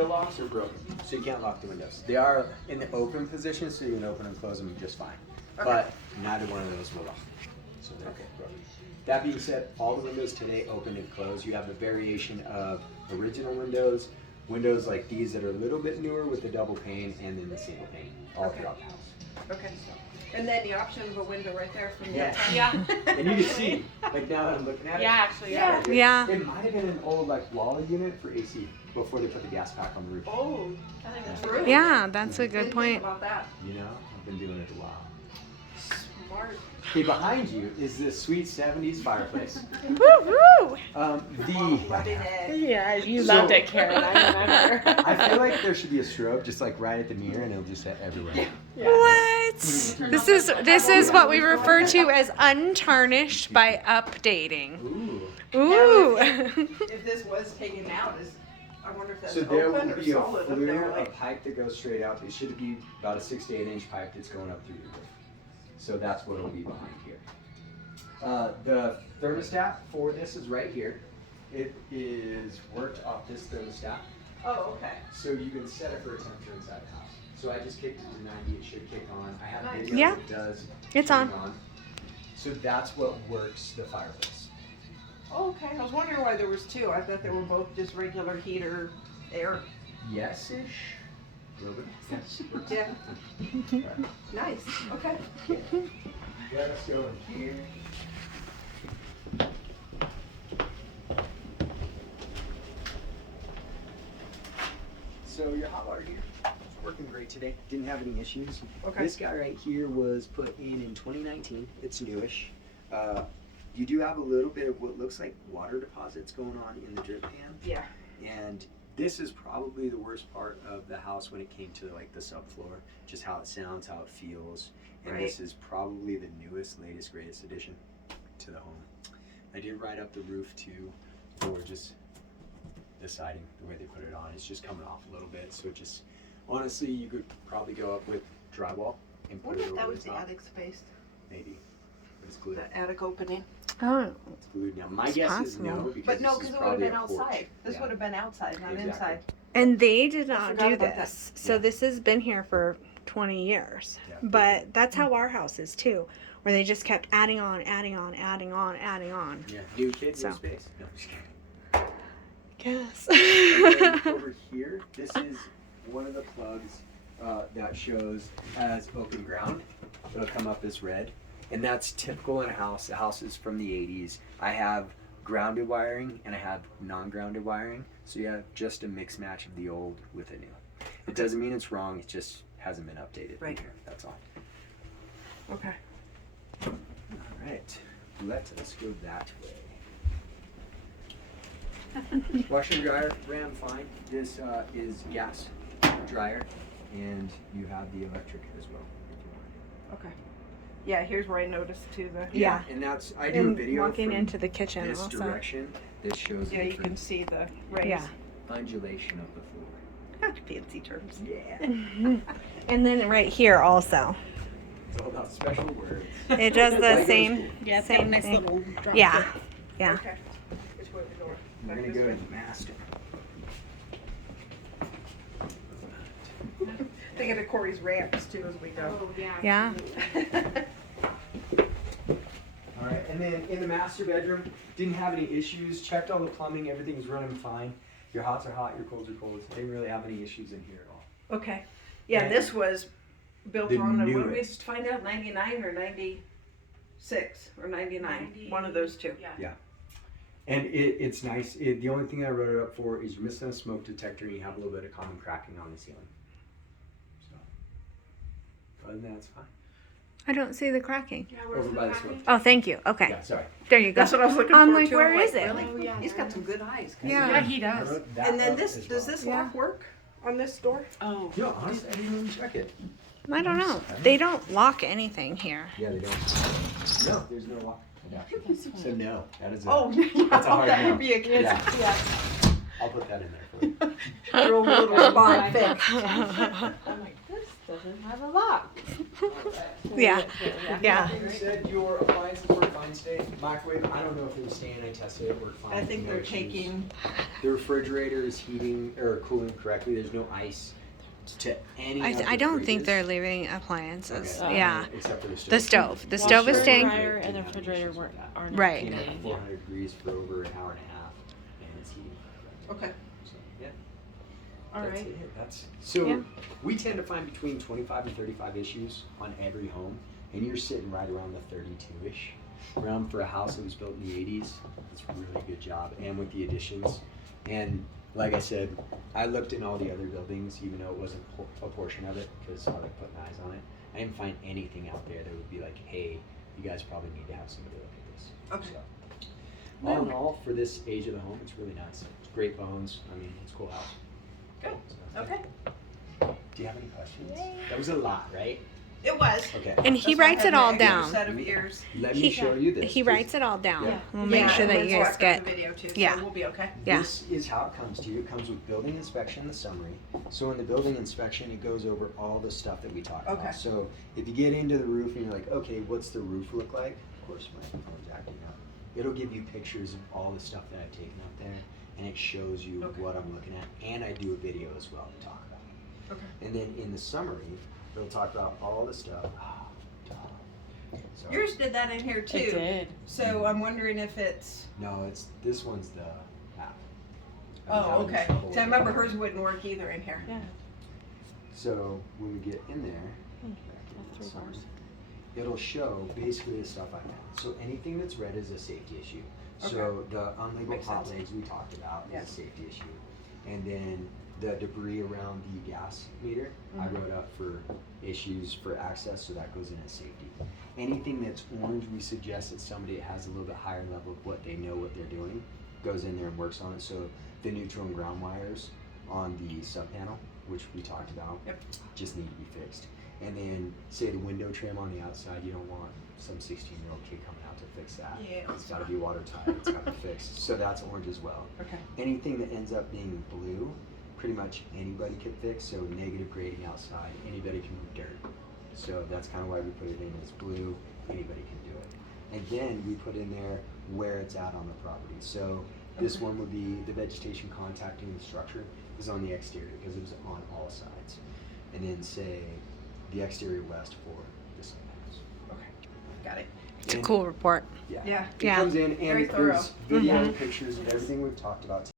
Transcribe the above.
window locks are broken, so you can't lock the windows. They are in the open position, so you can open and close them just fine. Okay. But neither one of those will lock. So they're broken. That being said, all the windows today open and close. You have a variation of original windows, windows like these that are a little bit newer with the double pane, and then the single pane all throughout the house. Okay. And then the option of a window right there from the Yeah. outside. Yeah. And you can see, like now that I'm looking at it. Yeah, actually, yeah. Yeah. It might have been an old like wall unit for AC before they put the gas pack on the roof. Oh, I think that's really? Yeah, that's a Didn't good think point. about that. You know, I've been doing it a while. Smart. Okay, behind you is this sweet 70s fireplace. Woo-hoo! Loving it. Yeah, you So- loved it, Karen. I remember. I feel like there should be a strobe just like right at the mirror and it'll just hit everywhere. What? This is what we refer to as untarnished by updating. Ooh. Ooh. If this was taken out, I wonder if that's So there open will or be a solid up flue, there. a Like, pipe that goes straight out. It should be about a 6 to 8 inch pipe that's going up through the roof. So that's what it'll be behind here. The thermostat for this is right here. It is worked off this thermostat. oh, okay. So you can set it for a temperature inside the house. So I just kicked it to 90, it should kick on. I have Nice. video Yeah. that does It's turn on. So that's what works the fireplace. Oh, okay. I was wondering why there was two. I thought they were both just regular heater air. Yes-ish. A little bit. Yes. Yeah. Nice. Okay. Let us go in here. So your hot water heater is working great today. Didn't have any issues. Okay. This guy right here was put in 2019. It's newish. You do have a little bit of what looks like water deposits going on in the drip pan. Yeah. And this is probably the worst part of the house when it came to like the subfloor, just how it sounds, how it feels. And Right. this is probably the newest, latest, greatest addition to the home. I did write up the roof too for just the siding, the way they put it on. It's just coming off a little bit. So just, honestly, you could probably go up with drywall and put Wonder it if over that the was the top. attic space. Maybe. But it's glued. The attic opening. Oh, It's glued now. My It's guess is no, possible. because But no, this because is it would have probably been a porch. outside. This Yeah. would have been outside, not Exactly. inside. and they did I not forgot do about this. that. So Yeah. this has been here for 20 years. Yeah. But that's how our house is too, where they just kept adding on, adding on, adding on, adding on. Yeah. New kids, So. new space. No, I'm just kidding. Yes. And then over here, this is one of the plugs that shows as open ground. It'll come up as red, and that's typical in a house. The house is from the 80s. I have grounded wiring and I have non-grounded wiring, so you have just a mix match of the old with the new. It doesn't mean it's wrong. It just hasn't been updated. in Right. here, that's all. Okay. All right, let us go that way. Washer and dryer ran fine. This is gas dryer, and you have the electric as well. If you want. Okay. Yeah, here's where I noticed too the. Yeah. And that's I do a And video walking from into the kitchen this also. direction. This shows Yeah, the you can different see the rays. Yeah. undulation of the floor. Fancy terms. Yeah, And then right here also. it's all about special words. It does the Lego same. school. Yeah, it's got a Same nice thing. little drop. Yeah. Yeah. Okay. Which way the door? We're Back gonna this go way? to the master. They get to Corey's ramps too as we go. Oh, yeah. Yeah. All right, and then in the master bedroom, didn't have any issues. Checked all the plumbing, everything's running fine. Your hots are hot, your colds are cold. Didn't really have any issues in here at all. Okay. Yeah, And this was built the on, what did we newest. find out, 99 or 96 or 99? One of those two. Yeah. And it's nice. The only thing I wrote it up for is you're missing a smoke detector and you have a little bit of common cracking on the ceiling. So, other than that, it's fine. I don't see the cracking. Yeah, Over by the smoke. Oh, thank you. Okay. Yeah, sorry. There you go. That's what I was looking I'm for like, too. where is it? Really? Oh, yeah, He's got some good eyes. Yeah. Yeah, he I does. wrote that And then up this, as does well. this lock work on this door? Oh. No, honestly, I didn't even check it. I don't know. They don't lock anything here. Yeah, they don't. No, there's no lock. So no, that is a, Oh, that's a hard that no. would be a kid's. Yeah. Yeah. I'll put that in there for you. Throw a little spot fix. I'm like, this does doesn't have a lock. Yeah. Yeah. That being said, your appliances work fine today. Microwave, I don't know if they were staying. I tested it, worked fine. I think no they're issues. taking. The refrigerator is heating or cooling correctly. There's no ice to any. of the I don't think fridges. they're leaving appliances. Okay. Yeah. Except for the stove. The stove. The Washer, stove is staying. dryer, and the refrigerator weren't are not Right. Came heating. at 400 degrees for over an hour and a half, and it's heating correctly. Okay. So, yeah. All That's right. it. That's so. Yeah. We tend to find between 25 and 35 issues on every home, and you're sitting right around the 32-ish realm for a house that was built in the 80s. It's a really good job, and with the additions, and like I said, I looked in all the other buildings, even though it wasn't a portion of it, because I like putting eyes on it. I didn't find anything out there that would be like, hey, you guys probably need to have somebody look at this. Okay. So, all in all, for this age of the home, it's really nice. It's great bones. I mean, it's a cool house. Good. So, Okay. do you have any questions? That was a lot, right? It was. Okay. And he That's why I writes had it all an extra down. Set of ears. Let me show you this. He writes it all down. Yeah. We'll make sure and that you Liz guys walked out get. the video too, so yeah. we'll be okay. Yeah. This is how it comes to you. It comes with building inspection, the summary. So in the building inspection, it goes over all the stuff that we talked Okay. about. So if you get into the roof and you're like, okay, what's the roof look like? Of course, my phone's acting up. It'll give you pictures of all the stuff that I've taken up there, and it shows you Okay. what I'm looking at. And I do a video as well to talk about it. Okay. And then in the summary, it'll talk about all the stuff. So, Yours did that in here too. It did. So I'm wondering if it's. no, it's this one's the app. I've been Oh, having okay. trouble So I with remember it. hers wouldn't work either in here. Yeah. So when we get in there, Hmm, back into all the 3 summary, bars. it'll show basically the stuff I found. So anything that's red is a safety issue. So Okay. the unlabeled Makes hot sense. legs we talked about Yeah. is a safety issue. And then the debris around the gas meter, I Mhm. wrote up for issues for access, so that goes in as safety. Anything that's orange, we suggest that somebody that has a little bit higher level of what they know what they're doing goes in there and works on it. So the neutral and ground wires on the sub panel, which we talked about, Yep. just need to be fixed. And then say the window trim on the outside, you don't want some 16-year-old kid coming out to fix that. Yeah. It's gotta be watertight, it's gotta be fixed. So that's orange as well. Okay. Anything that ends up being blue, pretty much anybody could fix. So negative grading outside, anybody can move dirt. So that's kind of why we put it in as blue, anybody can do it. And then we put in there where it's at on the property. So this Okay. one would be the vegetation contacting the structure is on the exterior because it was on all sides. And then say the exterior west for the sun panels. Okay. Got it. It's a And- cool report. Yeah. Yeah. It Yeah. comes in Very and thorough. there's video Mhm. pictures of everything we've talked about